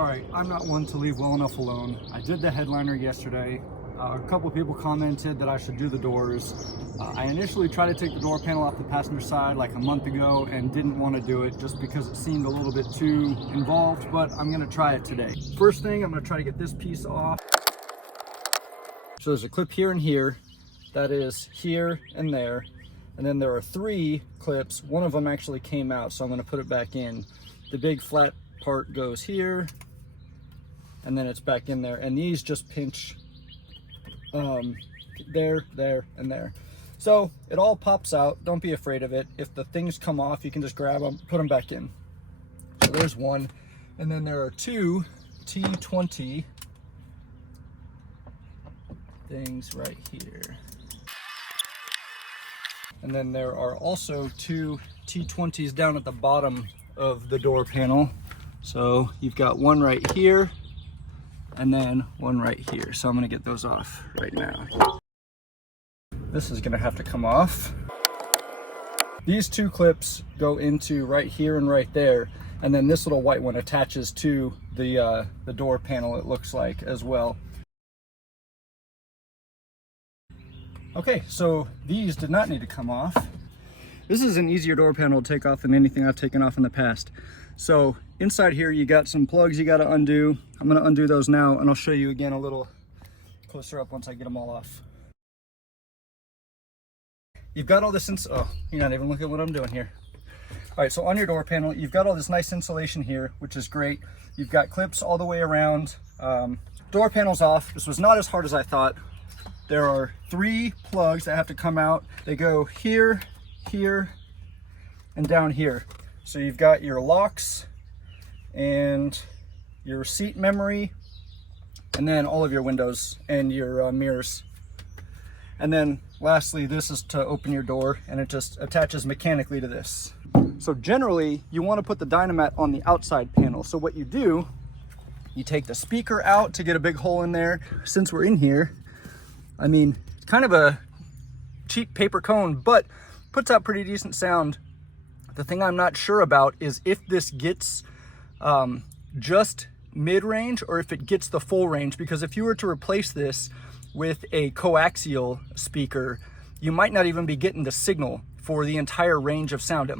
All right, I'm not one to leave well enough alone. I did the headliner yesterday. A couple of people commented that I should do the doors. I initially tried to take the door panel off the passenger side like a month ago and didn't want to do it just because it seemed a little bit too involved, but I'm gonna try it today. First thing, I'm gonna try to get this piece off. So there's a clip here and here, that is here and there. And then there are 3 clips. One of them actually came out, so I'm gonna put it back in. The big flat part goes here, and then it's back in there. And these just pinch there, there, and there. So it all pops out. Don't be afraid of it. If the things come off, you can just grab them, put them back in. So there's one. And then there are 2 T20 things right here. And then there are also 2 T20s down at the bottom of the door panel. So you've got one right here and then one right here. So I'm gonna get those off right now. This is gonna have to come off. These 2 clips go into right here and right there. And then this little white one attaches to the door panel, it looks like, as well. Okay, so these did not need to come off. This is an easier door panel to take off than anything I've taken off in the past. So inside here, you got some plugs you gotta undo. I'm gonna undo those now, and I'll show you again a little closer up once I get them all off. You've got all this, oh, you're not even looking at what I'm doing here. All right, so on your door panel, you've got all this nice insulation here, which is great. You've got clips all the way around. Door panel's off. This was not as hard as I thought. There are 3 plugs that have to come out. They go here, here, and down here. So you've got your locks and your seat memory, and then all of your windows and your mirrors. And then lastly, this is to open your door, and it just attaches mechanically to this. So generally, you want to put the Dynamat on the outside panel. So what you do, you take the speaker out to get a big hole in there. Since we're in here, I mean, it's kind of a cheap paper cone, but puts out pretty decent sound. The thing I'm not sure about is if this gets just mid-range or if it gets the full range, because if you were to replace this with a coaxial speaker, you might not even be getting the signal for the entire range of sound.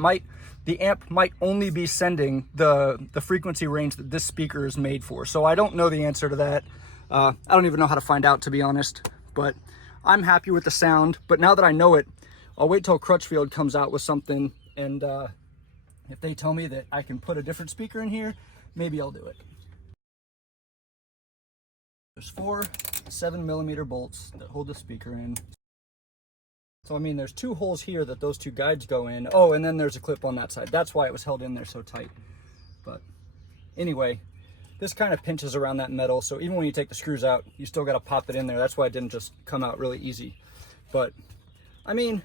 The amp might only be sending the frequency range that this speaker is made for. So I don't know the answer to that. I don't even know how to find out, to be honest. But I'm happy with the sound. But now that I know it, I'll wait till Crutchfield comes out with something, and if they tell me that I can put a different speaker in here, maybe I'll do it. There's 4 7mm bolts that hold the speaker in. So I mean, there's 2 holes here that those 2 guides go in. Oh, and then there's a clip on that side. That's why it was held in there so tight. But anyway, this kind of pinches around that metal, so even when you take the screws out, you still got to pop it in there. That's why it didn't just come out really easy. But I mean,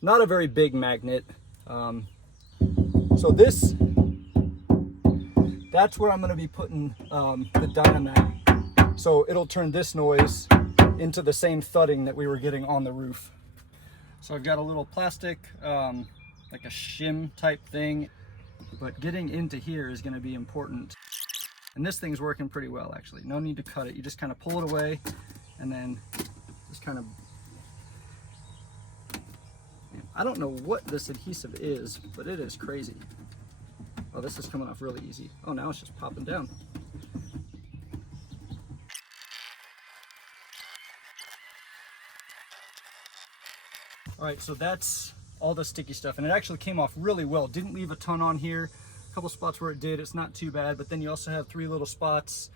not a very big magnet. So that's where I'm going to be putting the Dynamat. So it'll turn this noise into the same thudding that we were getting on the roof. So I've got a little plastic, like a shim type thing, but getting into here is going to be important. And this thing's working pretty well, actually. No need to cut it. You just kind of pull it away and then just kind of... I don't know what this adhesive is, but it is crazy. Oh, this is coming off really easy. Oh, now it's just popping down. All right, so that's all the sticky stuff, and it actually came off really well. Didn't leave a ton on here. A couple spots where it did, it's not too bad, but then you also have 3 little spots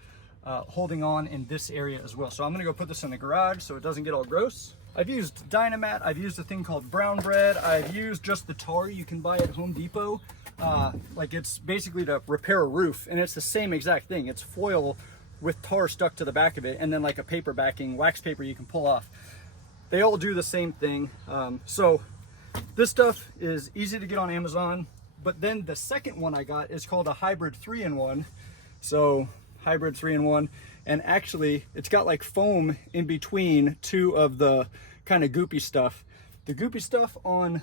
holding on in this area as well. So I'm gonna go put this in the garage so it doesn't get all gross. I've used Dynamat, I've used a thing called brown bread, I've used just the tar you can buy at Home Depot. Like it's basically to repair a roof, and it's the same exact thing. It's foil with tar stuck to the back of it, and then like a paper backing, wax paper you can pull off. They all do the same thing. So this stuff is easy to get on Amazon, but then the second one I got is called a hybrid 3-in-1. So hybrid 3-in-1, and actually it's got like foam in between 2 of the kind of goopy stuff. The goopy stuff on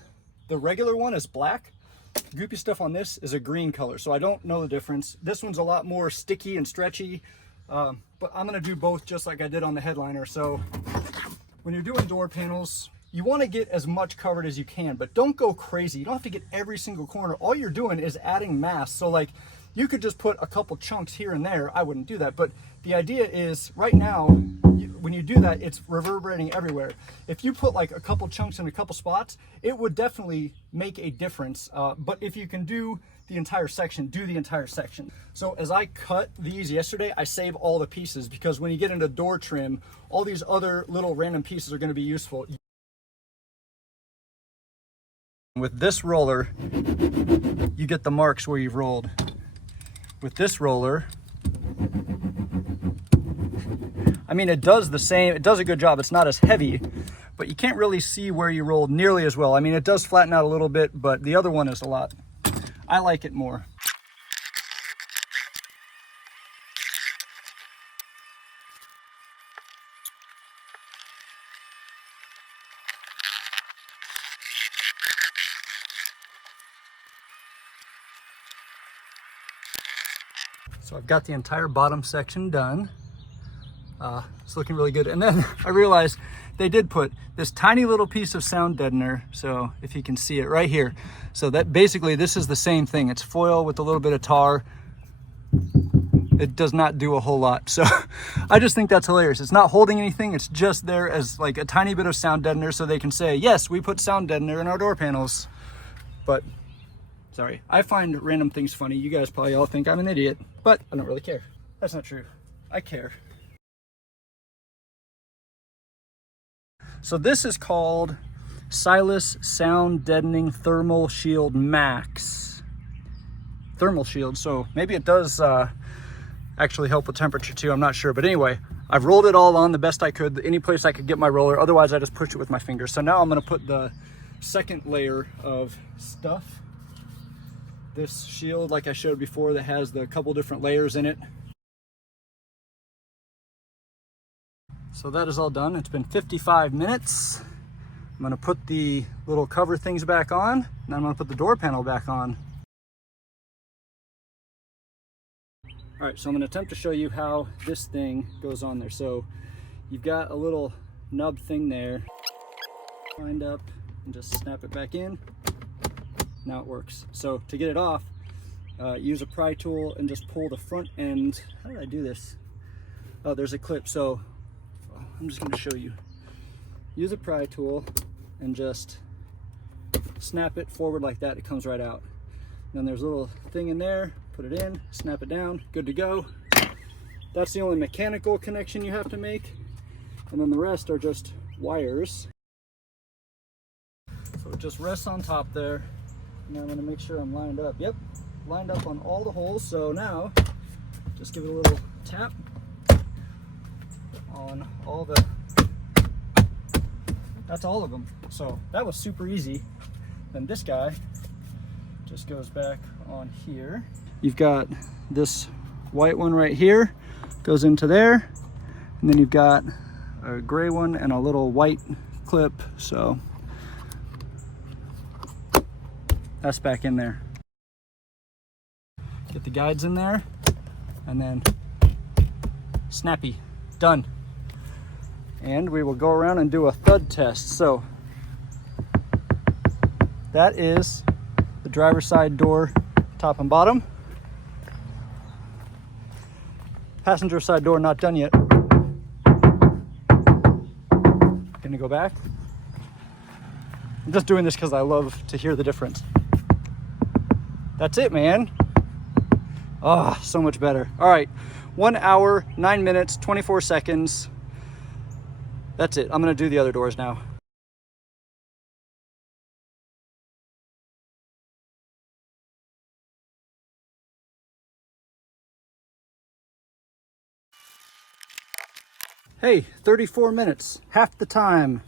the regular one is black, Goopy stuff on this is a green color, so I don't know the difference. This one's a lot more sticky and stretchy, but I'm gonna do both just like I did on the headliner. So when you're doing door panels, you want to get as much covered as you can, but don't go crazy. You don't have to get every single corner. All you're doing is adding mass. So like you could just put a couple chunks here and there. I wouldn't do that, but the idea is right now, when you do that, it's reverberating everywhere. If you put like a couple chunks in a couple spots, it would definitely make a difference. But if you can do the entire section, do the entire section. So as I cut these yesterday, I save all the pieces, because when you get into door trim, all these other little random pieces are going to be useful. With this roller, you get the marks where you've rolled. With this roller, I mean, it does the same, it does a good job. It's not as heavy, but you can't really see where you rolled nearly as well. I mean, it does flatten out a little bit, but the other one is a lot. I like it more. So I've got the entire bottom section done. It's looking really good. And then I realized they did put this tiny little piece of sound deadener. So if you can see it right here. So that basically, this is the same thing. It's foil with a little bit of tar. It does not do a whole lot. So I just think that's hilarious. It's not holding anything. It's just there as like a tiny bit of sound deadener, so they can say, yes, we put sound deadener in our door panels. But sorry, I find random things funny. You guys probably all think I'm an idiot, but I don't really care. That's not true. I care. So this is called Silas Sound Deadening Thermal Shield Max. Thermal shield, so maybe it does actually help with temperature too, I'm not sure. But anyway, I've rolled it all on the best I could, any place I could get my roller. Otherwise, I just pushed it with my finger. So now I'm gonna put the second layer of stuff. This shield, like I showed before, that has the couple different layers in it. So that is all done. It's been 55 minutes. I'm gonna put the little cover things back on, and I'm gonna put the door panel back on. All right, so I'm gonna attempt to show you how this thing goes on there. So you've got a little nub thing there, lined up, and just snap it back in. Now it works. So to get it off, use a pry tool and just pull the front end. How did I do this? Oh, there's a clip. So I'm just gonna show you. Use a pry tool and just snap it forward like that. It comes right out. Then there's a little thing in there. Put it in, snap it down, good to go. That's the only mechanical connection you have to make. And then the rest are just wires. So it just rests on top there. Now I'm gonna make sure I'm lined up. Yep, lined up on all the holes. So now, just give it a little tap on all the, that's all of them. So that was super easy. Then this guy just goes back on here. You've got this white one right here, goes into there, and then you've got a gray one and a little white clip, so that's back in there. Get the guides in there, and then snappy, done. And we will go around and do a thud test. So that is the driver's side door, top and bottom. Passenger side door not done yet. Gonna go back. I'm just doing this because I love to hear the difference. That's it, man. Oh, so much better. All right, 1 hour, 9 minutes, 24 seconds. That's it. I'm gonna do the other doors now. Hey, 34 minutes, half the time.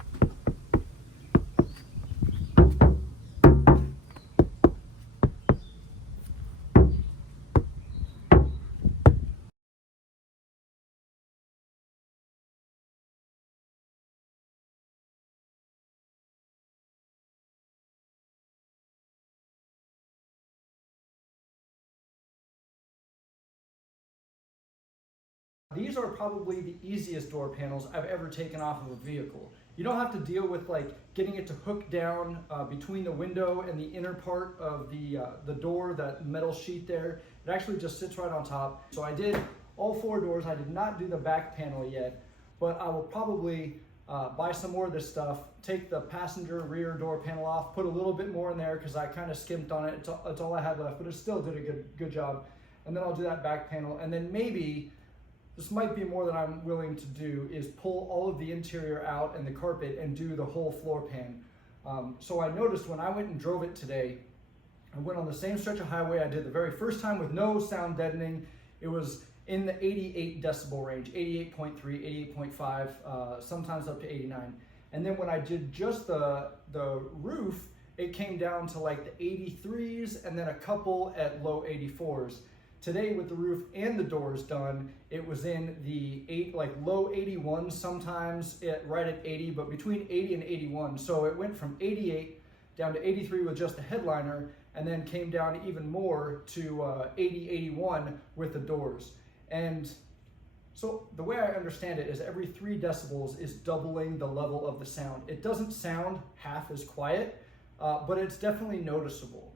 These are probably the easiest door panels I've ever taken off of a vehicle. You don't have to deal with like getting it to hook down between the window and the inner part of the door, that metal sheet there. It actually just sits right on top. So I did all 4 doors. I did not do the back panel yet, but I will probably buy some more of this stuff, take the passenger rear door panel off, put a little bit more in there because I kind of skimped on it. It's all I had left, but it still did a good job. And then I'll do that back panel, and then maybe, this might be more than I'm willing to do, is pull all of the interior out and the carpet and do the whole floor pan. So I noticed when I went and drove it today, I went on the same stretch of highway I did the very first time with no sound deadening. It was in the 88 decibel range, 88.3, 88.5, sometimes up to 89. And then when I did just the roof, it came down to like the 83s and then a couple at low 84s. Today with the roof and the doors done, it was in the low 81s, sometimes right at 80, but between 80 and 81. So it went from 88 down to 83 with just the headliner, and then came down even more to 80, 81 with the doors. And so the way I understand it is every 3 decibels is doubling the level of the sound. It doesn't sound half as quiet, but it's definitely noticeable.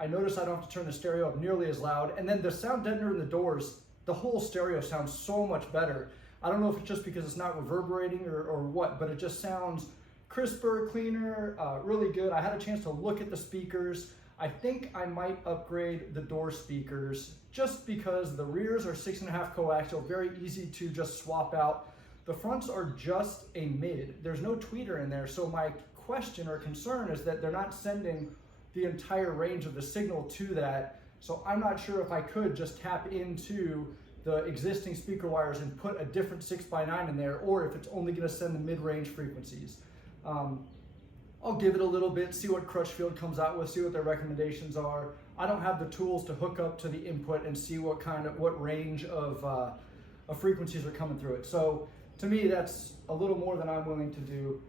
I notice I don't have to turn the stereo up nearly as loud. And then the sound deadener in the doors, the whole stereo sounds so much better. I don't know if it's just because it's not reverberating or what, but it just sounds crisper, cleaner, really good. I had a chance to look at the speakers. I think I might upgrade the door speakers just because the rears are 6.5 coaxial, very easy to just swap out. The fronts are just a mid. There's no tweeter in there. So my question or concern is that they're not sending the entire range of the signal to that. So I'm not sure if I could just tap into the existing speaker wires and put a different 6x9 in there, or if it's only gonna send the mid-range frequencies. I'll give it a little bit, see what Crutchfield comes out with, see what their recommendations are. I don't have the tools to hook up to the input and see what range of frequencies are coming through it. So to me, that's a little more than I'm willing to do.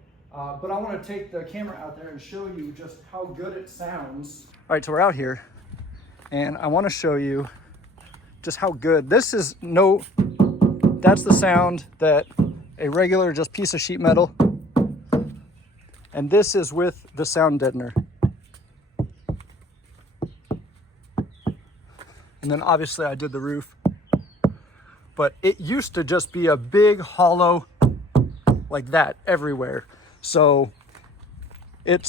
But I want to take the camera out there and show you just how good it sounds. All right, so we're out here, and I want to show you just how good. That's the sound that a regular just piece of sheet metal, and this is with the sound deadener. And then obviously I did the roof, but it used to just be a big hollow like that everywhere. So you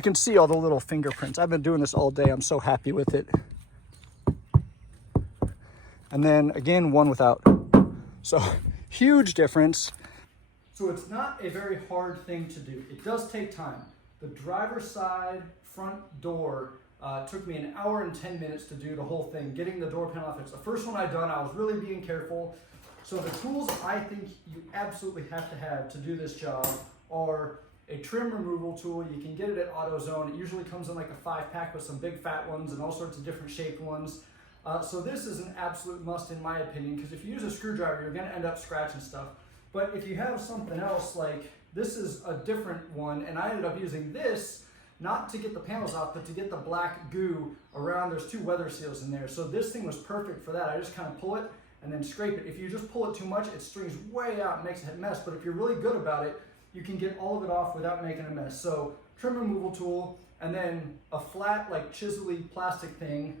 can see all the little fingerprints. I've been doing this all day. I'm so happy with it. And then again, one without. So huge difference. So it's not a very hard thing to do. It does take time. The driver's side front door took me 1 hour and 10 minutes to do the whole thing, getting the door panel off. It's the first one I've done. I was really being careful. So the tools I think you absolutely have to do this job are a trim removal tool. You can get it at AutoZone. It usually comes in like a 5-pack with some big fat ones and all sorts of different shaped ones. So this is an absolute must in my opinion, because if you use a screwdriver, you're gonna end up scratching stuff. But if you have something else, like this is a different one, and I ended up using this not to get the panels off, but to get the black goo around. There's 2 weather seals in there. So this thing was perfect for that. I just kind of pull it and then scrape it. If you just pull it too much, it strings way out and makes a mess. But if you're really good about it, you can get all of it off without making a mess. So trim removal tool, and then a flat, like chiselly plastic thing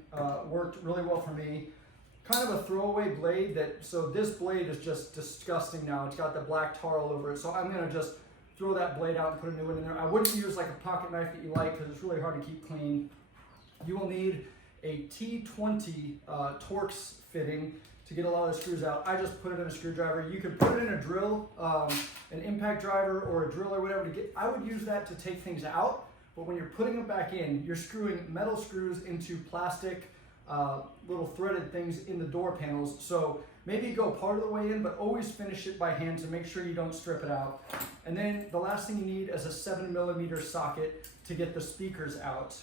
worked really well for me. Kind of a throwaway blade so this blade is just disgusting now. It's got the black tar all over it. So I'm gonna just throw that blade out and put a new one in there. I wouldn't use like a pocket knife that you like because it's really hard to keep clean. You will need a T20 Torx fitting to get a lot of the screws out. I just put it in a screwdriver. You could put it in a drill, an impact driver or a drill or whatever I would use that to take things out, but when you're putting them back in, you're screwing metal screws into plastic little threaded things in the door panels. So maybe go part of the way in, but always finish it by hand to make sure you don't strip it out. And then the last thing you need is a 7mm socket to get the speakers out.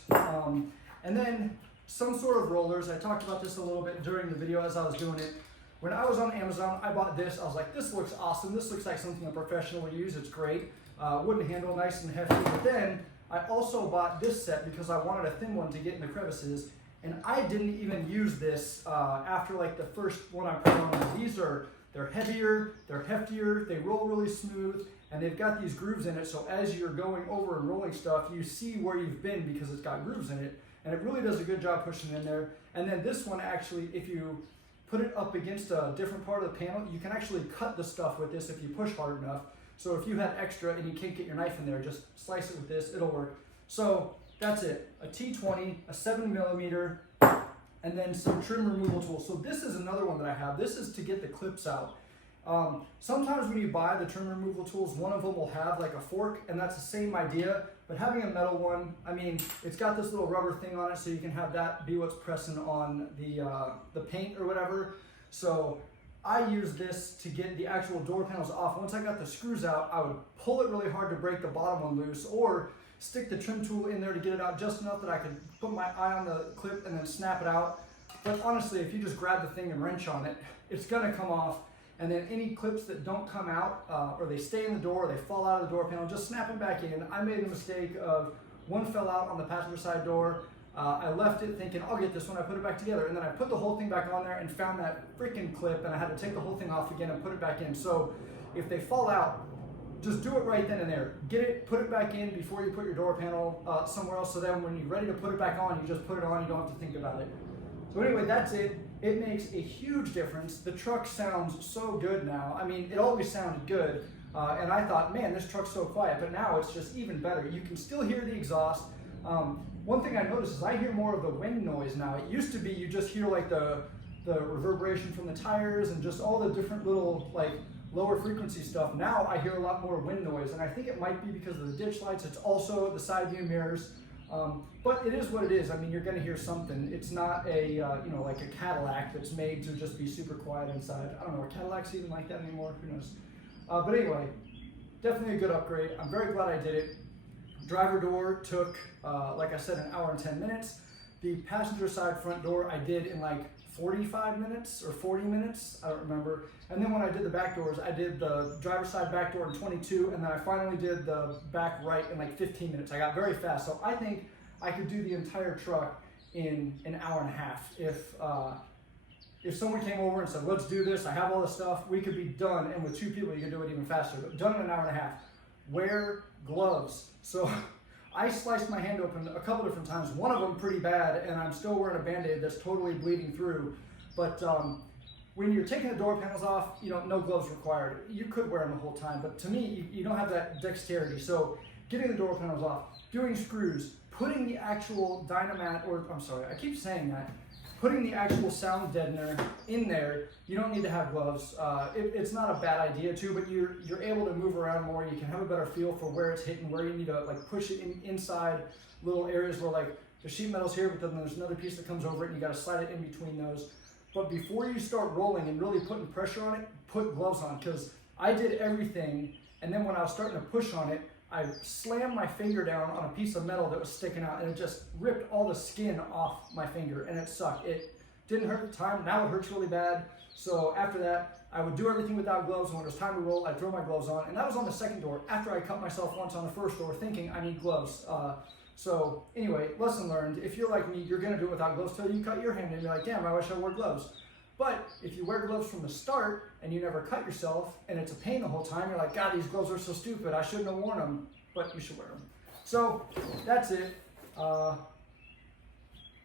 And then some sort of rollers. I talked about this a little bit during the video as I was doing it. When I was on Amazon, I bought this. I was like, this looks awesome. This looks like something a professional would use. It's great. Wooden handle, nice and hefty. But then I also bought this set because I wanted a thin one to get in the crevices. And I didn't even use this after like the first one I put on. They're heavier, they're heftier, they roll really smooth, and they've got these grooves in it, so as you're going over and rolling stuff, you see where you've been because it's got grooves in it, and it really does a good job pushing in there. And then this one actually, if you put it up against a different part of the panel, you can actually cut the stuff with this if you push hard enough. So if you had extra and you can't get your knife in there, just slice it with this, it'll work. So that's it, a T20, a 7mm, and then some trim removal tools. So this is another one that I have. This is to get the clips out. Sometimes when you buy the trim removal tools, one of them will have like a fork, and that's the same idea, but having a metal one, I mean, it's got this little rubber thing on it, so you can have that be what's pressing on the paint or whatever. So I use this to get the actual door panels off. Once I got the screws out, I would pull it really hard to break the bottom one loose, or stick the trim tool in there to get it out just enough that I could put my eye on the clip and then snap it out. But honestly, if you just grab the thing and wrench on it, it's gonna come off. And then any clips that don't come out, or they stay in the door, or they fall out of the door panel, just snap them back in. I made the mistake of one fell out on the passenger side door. I left it thinking, I'll get this one, I put it back together. And then I put the whole thing back on there and found that freaking clip, and I had to take the whole thing off again and put it back in. So if they fall out, just do it right then and there. Get it, put it back in before you put your door panel somewhere else, so then when you're ready to put it back on, you just put it on, you don't have to think about it. So anyway, that's it. It makes a huge difference. The truck sounds so good now. I mean, it always sounded good, and I thought, man, this truck's so quiet, but now it's just even better. You can still hear the exhaust. One thing I noticed is I hear more of the wind noise now. It used to be you just hear like the reverberation from the tires and just all the different little like lower frequency stuff. Now I hear a lot more wind noise, and I think it might be because of the ditch lights. It's also the side view mirrors, but it is what it is. I mean, you're going to hear something. It's not a you know, like a Cadillac that's made to just be super quiet inside. I don't know, are Cadillacs even like that anymore? Who knows? But anyway, definitely a good upgrade. I'm very glad I did it. Driver door took, like I said, an hour and 10 minutes. The passenger side front door I did in like 45 minutes or 40 minutes, I don't remember. And then when I did the back doors, I did the driver's side back door in 22, and then I finally did the back right in like 15 minutes. I got very fast. So I think I could do the entire truck in an hour and a half. If someone came over and said, let's do this, I have all this stuff, we could be done. And with two people, you could do it even faster, but done in an hour and a half. Wear gloves. So I sliced my hand open a couple different times, one of them pretty bad, and I'm still wearing a Band-Aid that's totally bleeding through. But when you're taking the door panels off, you know, no gloves required. You could wear them the whole time, but to me, you don't have that dexterity. So getting the door panels off, doing screws, putting the actual Dynamat, or I'm sorry, I keep saying that, putting the actual sound deadener in there, you don't need to have gloves. It's not a bad idea too, but you're able to move around more. You can have a better feel for where it's hitting, where you need to like push it inside little areas where like the sheet metal's here, but then there's another piece that comes over it and you gotta slide it in between those. But before you start rolling and really putting pressure on it, put gloves on, because I did everything, and then when I was starting to push on it, I slammed my finger down on a piece of metal that was sticking out, and it just ripped all the skin off my finger, and it sucked. It didn't hurt at the time, now it hurts really bad. So after that, I would do everything without gloves, and when it was time to roll, I'd throw my gloves on, and that was on the second door, after I cut myself once on the first door, thinking I need gloves. So anyway, lesson learned. If you're like me, you're gonna do it without gloves till you cut your hand, and you're like, damn, I wish I wore gloves. But if you wear gloves from the start and you never cut yourself and it's a pain the whole time, you're like, God, these gloves are so stupid. I shouldn't have worn them, but you should wear them. So that's it. I'm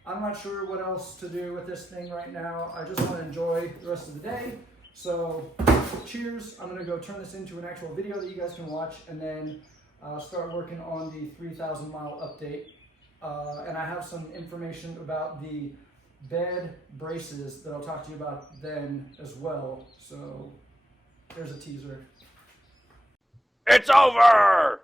not sure what else to do with this thing right now. I just want to enjoy the rest of the day. So cheers. I'm going to go turn this into an actual video that you guys can watch, and then start working on the 3,000 mile update. And I have some information about the bed braces that I'll talk to you about then as well. So there's a teaser. It's over!